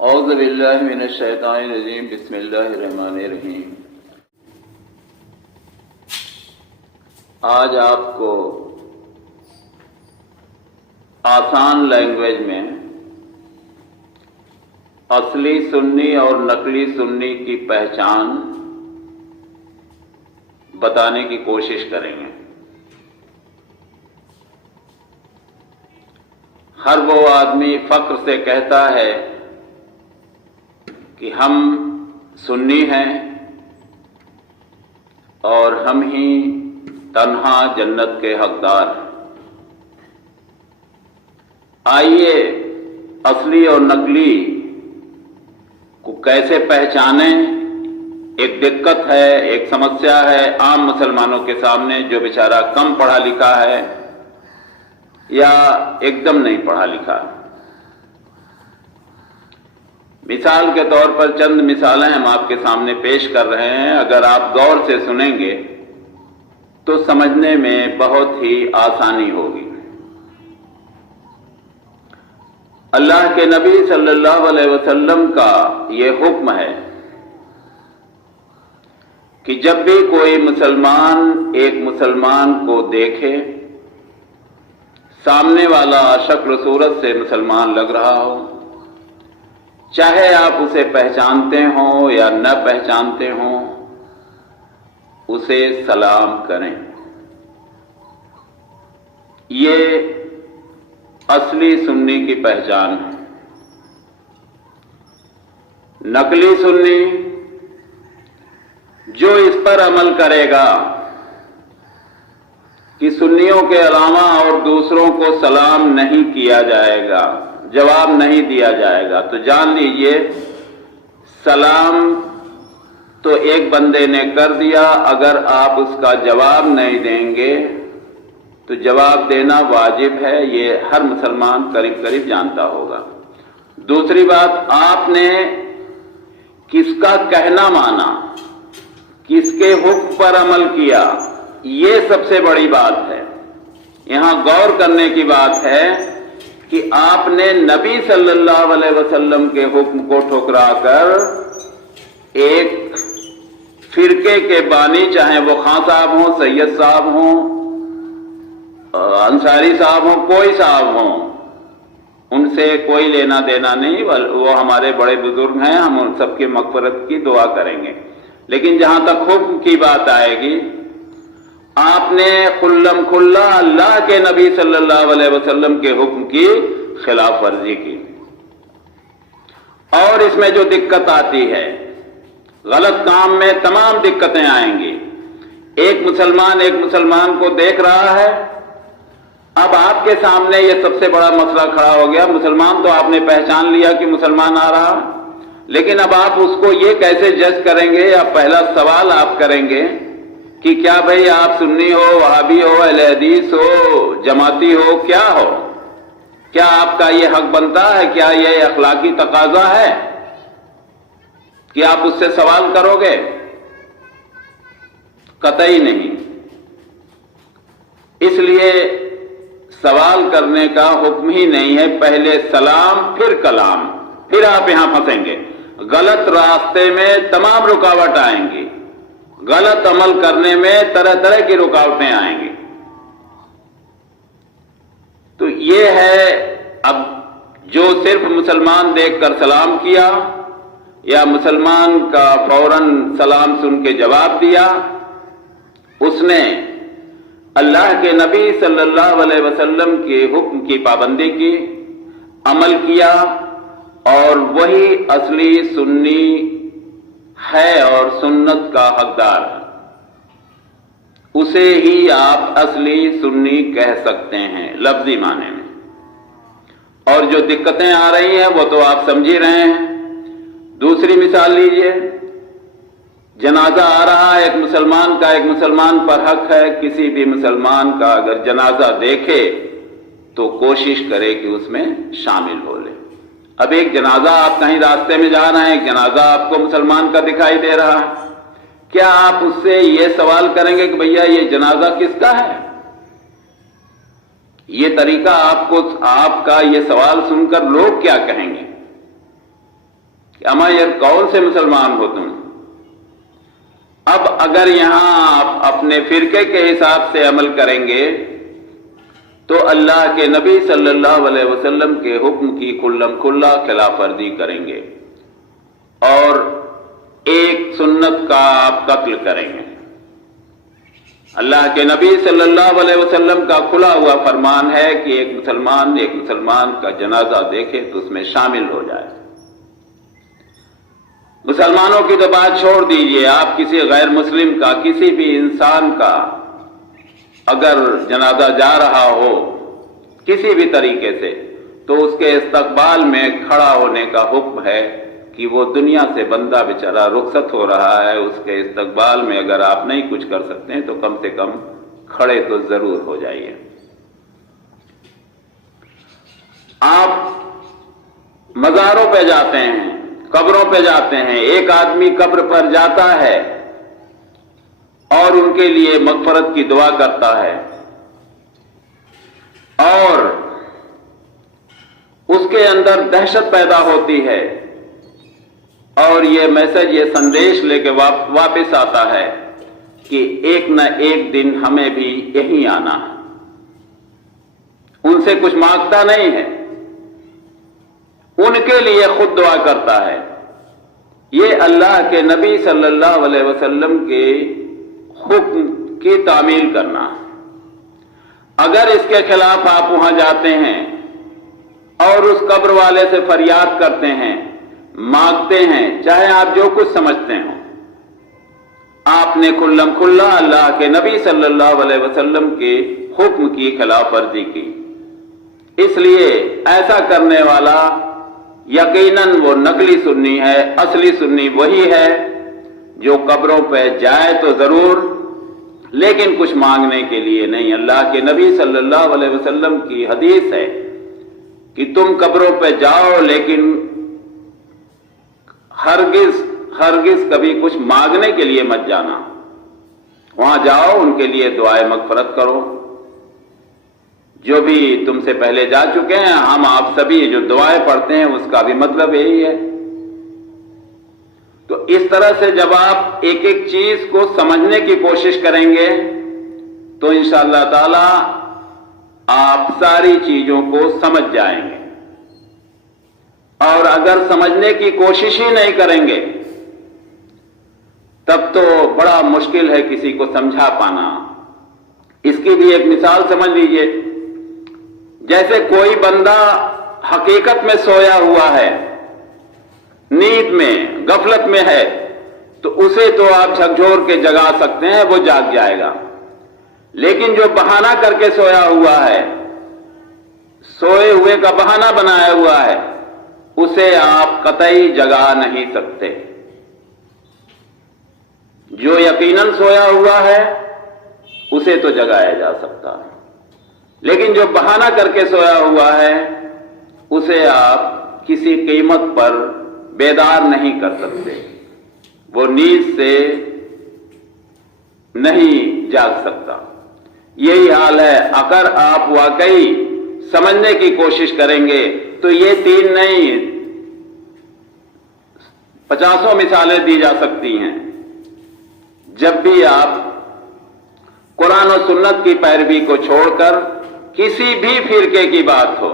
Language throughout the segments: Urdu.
اعوذ باللہ من الشیطان الرجیم بسم اللہ الرحمن الرحیم۔ آج آپ کو آسان لینگویج میں اصلی سنی اور نقلی سنی کی پہچان بتانے کی کوشش کریں گے۔ ہر وہ آدمی فخر سے کہتا ہے کہ ہم سنی ہیں اور ہم ہی تنہا جنت کے حقدار ہیں۔ آئیے اصلی اور نقلی کو کیسے پہچانیں۔ ایک دقت ہے، ایک سمسیا ہے عام مسلمانوں کے سامنے، جو بیچارہ کم پڑھا لکھا ہے یا ایک دم نہیں پڑھا لکھا۔ مثال کے طور پر چند مثالیں ہم آپ کے سامنے پیش کر رہے ہیں، اگر آپ غور سے سنیں گے تو سمجھنے میں بہت ہی آسانی ہوگی۔ اللہ کے نبی صلی اللہ علیہ وسلم کا یہ حکم ہے کہ جب بھی کوئی مسلمان ایک مسلمان کو دیکھے، سامنے والا شکل و صورت سے مسلمان لگ رہا ہو، چاہے آپ اسے پہچانتے ہوں یا نہ پہچانتے ہوں، اسے سلام کریں۔ یہ اصلی سنی کی پہچان ہے۔ نقلی سنی جو اس پر عمل کرے گا کہ سنیوں کے علاوہ اور دوسروں کو سلام نہیں کیا جائے گا، جواب نہیں دیا جائے گا، تو جان لیجئے سلام تو ایک بندے نے کر دیا، اگر آپ اس کا جواب نہیں دیں گے تو جواب دینا واجب ہے، یہ ہر مسلمان قریب قریب جانتا ہوگا۔ دوسری بات، آپ نے کس کا کہنا مانا، کس کے حکم پر عمل کیا، یہ سب سے بڑی بات ہے۔ یہاں غور کرنے کی بات ہے کہ آپ نے نبی صلی اللہ علیہ وسلم کے حکم کو ٹھکرا کر ایک فرقے کے بانی، چاہے وہ خان صاحب ہوں، سید صاحب ہوں، انصاری صاحب ہوں، کوئی صاحب ہوں، ان سے کوئی لینا دینا نہیں، وہ ہمارے بڑے بزرگ ہیں، ہم ان سب کی مغفرت کی دعا کریں گے۔ لیکن جہاں تک حکم کی بات آئے گی، آپ نے کھلم کھلا اللہ کے نبی صلی اللہ علیہ وسلم کے حکم کی خلاف ورزی کی۔ اور اس میں جو دقت آتی ہے، غلط کام میں تمام دقتیں آئیں گی۔ ایک مسلمان کو دیکھ رہا ہے، اب آپ کے سامنے یہ سب سے بڑا مسئلہ کھڑا ہو گیا۔ مسلمان تو آپ نے پہچان لیا کہ مسلمان آ رہا، لیکن اب آپ اس کو یہ کیسے جج کریں گے، یا پہلا سوال آپ کریں گے کہ کیا بھئی آپ سنی ہو، وہابی ہو، اہل حدیث ہو، جماعتی ہو، کیا ہو؟ کیا آپ کا یہ حق بنتا ہے؟ کیا یہ اخلاقی تقاضا ہے کہ آپ اس سے سوال کرو گے؟ قطعی نہیں۔ اس لیے سوال کرنے کا حکم ہی نہیں ہے، پہلے سلام پھر کلام، پھر آپ یہاں پھنسیں گے۔ غلط راستے میں تمام رکاوٹ آئیں گی، غلط عمل کرنے میں طرح طرح کی رکاوٹیں آئیں گی۔ تو یہ ہے، اب جو صرف مسلمان دیکھ کر سلام کیا یا مسلمان کا فوراً سلام سن کے جواب دیا، اس نے اللہ کے نبی صلی اللہ علیہ وسلم کے حکم کی پابندی کی، عمل کیا، اور وہی اصلی سنی ہے اور سنت کا حقدار ہے۔ اسے ہی آپ اصلی سنی کہہ سکتے ہیں لفظی معنی میں۔ اور جو دقتیں آ رہی ہیں وہ تو آپ سمجھ ہی رہے ہیں۔ دوسری مثال لیجئے، جنازہ آ رہا ہے ایک مسلمان پر حق ہے، کسی بھی مسلمان کا اگر جنازہ دیکھے تو کوشش کرے کہ اس میں شامل ہو لے۔ اب ایک جنازہ، آپ کہیں راستے میں جا رہے ہیں، ایک جنازہ آپ کو مسلمان کا دکھائی دے رہا ہے، کیا آپ اس سے یہ سوال کریں گے کہ بھیا یہ جنازہ کس کا ہے؟ یہ طریقہ آپ کا یہ سوال سن کر لوگ کیا کہیں گے؟ کہ اما یہ کون سے مسلمان ہو تم؟ اب اگر یہاں آپ اپنے فرقے کے حساب سے عمل کریں گے تو اللہ کے نبی صلی اللہ علیہ وسلم کے حکم کی کھلم کھلا خلاف ورزی کریں گے اور ایک سنت کا آپ قتل کریں گے۔ اللہ کے نبی صلی اللہ علیہ وسلم کا کھلا ہوا فرمان ہے کہ ایک مسلمان کا جنازہ دیکھے تو اس میں شامل ہو جائے۔ مسلمانوں کی تو بات چھوڑ دیجئے، آپ کسی غیر مسلم کا، کسی بھی انسان کا اگر جنازہ جا رہا ہو کسی بھی طریقے سے تو اس کے استقبال میں کھڑا ہونے کا حکم ہے کہ وہ دنیا سے بندہ بیچارہ رخصت ہو رہا ہے، اس کے استقبال میں اگر آپ نہیں کچھ کر سکتے ہیں تو کم سے کم کھڑے تو ضرور ہو جائیے۔ آپ مزاروں پہ جاتے ہیں، قبروں پہ جاتے ہیں، ایک آدمی قبر پر جاتا ہے اور ان کے لیے مغفرت کی دعا کرتا ہے اور اس کے اندر دہشت پیدا ہوتی ہے اور یہ میسج، یہ سندیش لے کے واپس آتا ہے کہ ایک نہ ایک دن ہمیں بھی یہیں آنا ہے۔ ان سے کچھ مانگتا نہیں ہے، ان کے لیے خود دعا کرتا ہے۔ یہ اللہ کے نبی صلی اللہ علیہ وسلم کے حکم کی تعمیل کرنا۔ اگر اس کے خلاف آپ وہاں جاتے ہیں اور اس قبر والے سے فریاد کرتے ہیں، مانگتے ہیں، چاہے آپ جو کچھ سمجھتے ہوں، آپ نے کھلم کھلا اللہ کے نبی صلی اللہ علیہ وسلم کے حکم کی خلاف ورزی کی۔ اس لیے ایسا کرنے والا یقیناً وہ نقلی سنی ہے، اصلی سنی وہی ہے جو قبروں پہ جائے تو ضرور لیکن کچھ مانگنے کے لیے نہیں۔ اللہ کے نبی صلی اللہ علیہ وسلم کی حدیث ہے کہ تم قبروں پہ جاؤ لیکن ہرگز کبھی کچھ مانگنے کے لیے مت جانا، وہاں جاؤ ان کے لیے دعائے مغفرت کرو۔ جو بھی تم سے پہلے جا چکے ہیں، ہم آپ سبھی جو دعائیں پڑھتے ہیں اس کا بھی مطلب یہی ہے۔ تو اس طرح سے جب آپ ایک ایک چیز کو سمجھنے کی کوشش کریں گے تو انشاءاللہ تعالی آپ ساری چیزوں کو سمجھ جائیں گے، اور اگر سمجھنے کی کوشش ہی نہیں کریں گے تب تو بڑا مشکل ہے کسی کو سمجھا پانا۔ اس کی بھی ایک مثال سمجھ لیجئے، جیسے کوئی بندہ حقیقت میں سویا ہوا ہے، نیند میں، غفلت میں ہے، تو اسے تو آپ جھکجھور کے جگا سکتے ہیں، وہ جاگ جائے گا۔ لیکن جو بہانہ کر کے سویا ہوا ہے، سوئے ہوئے کا بہانہ بنایا ہوا ہے، اسے آپ قطعی جگا نہیں سکتے۔ جو یقیناً سویا ہوا ہے اسے تو جگایا جا سکتا ہے، لیکن جو بہانہ کر کے سویا ہوا ہے اسے آپ کسی قیمت پر بیدار نہیں کر سکتے، وہ نیند سے نہیں جاگ سکتا۔ یہی حال ہے، اگر آپ واقعی سمجھنے کی کوشش کریں گے تو یہ 3 نہیں 50 مثالیں دی جا سکتی ہیں۔ جب بھی آپ قرآن و سنت کی پیروی کو چھوڑ کر کسی بھی فرقے کی بات ہو،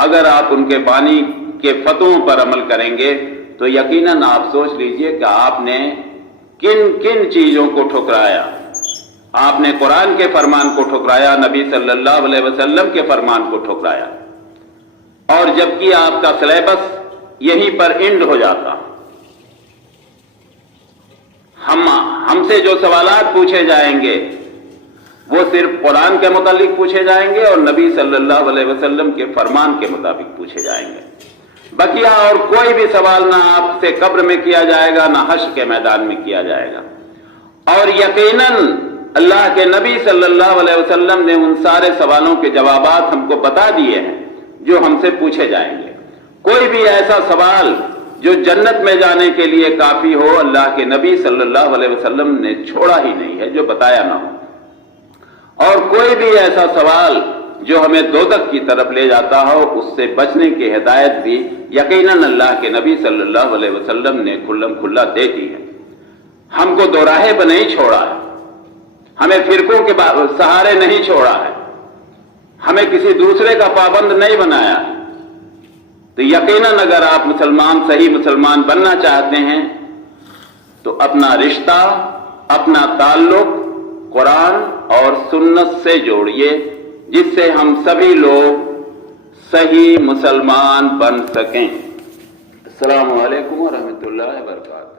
اگر آپ ان کے بانی کے فتووں پر عمل کریں گے تو یقیناً آپ سوچ لیجئے کہ آپ نے کن کن چیزوں کو ٹھکرایا۔ آپ نے قرآن کے فرمان کو ٹھکرایا، نبی صلی اللہ علیہ وسلم کے فرمان کو ٹھکرایا، اور جبکہ آپ کا سلیبس یہیں پر اینڈ ہو جاتا۔ ہم سے جو سوالات پوچھے جائیں گے وہ صرف قرآن کے متعلق پوچھے جائیں گے اور نبی صلی اللہ علیہ وسلم کے فرمان کے مطابق پوچھے جائیں گے۔ بقیہ اور کوئی بھی سوال نہ آپ سے قبر میں کیا جائے گا، نہ حشر کے میدان میں کیا جائے گا۔ اور یقیناً اللہ کے نبی صلی اللہ علیہ وسلم نے ان سارے سوالوں کے جوابات ہم کو بتا دیے ہیں جو ہم سے پوچھے جائیں گے۔ کوئی بھی ایسا سوال جو جنت میں جانے کے لیے کافی ہو، اللہ کے نبی صلی اللہ علیہ وسلم نے چھوڑا ہی نہیں ہے جو بتایا نہ ہو، اور کوئی بھی ایسا سوال جو ہمیں دوزخ کی طرف لے جاتا ہو اس سے بچنے کی ہدایت بھی یقیناً اللہ کے نبی صلی اللہ علیہ وسلم نے کھلم کھلا دے دی ہے۔ ہم کو دو راہے پر نہیں چھوڑا ہے، ہمیں فرقوں کے سہارے نہیں چھوڑا ہے، ہمیں کسی دوسرے کا پابند نہیں بنایا ہے۔ تو یقیناً اگر آپ مسلمان صحیح مسلمان بننا چاہتے ہیں تو اپنا رشتہ، اپنا تعلق قرآن اور سنت سے جوڑیے، جس سے ہم سبھی لوگ صحیح مسلمان بن سکیں۔ السلام علیکم ورحمۃ اللہ وبرکاتہ۔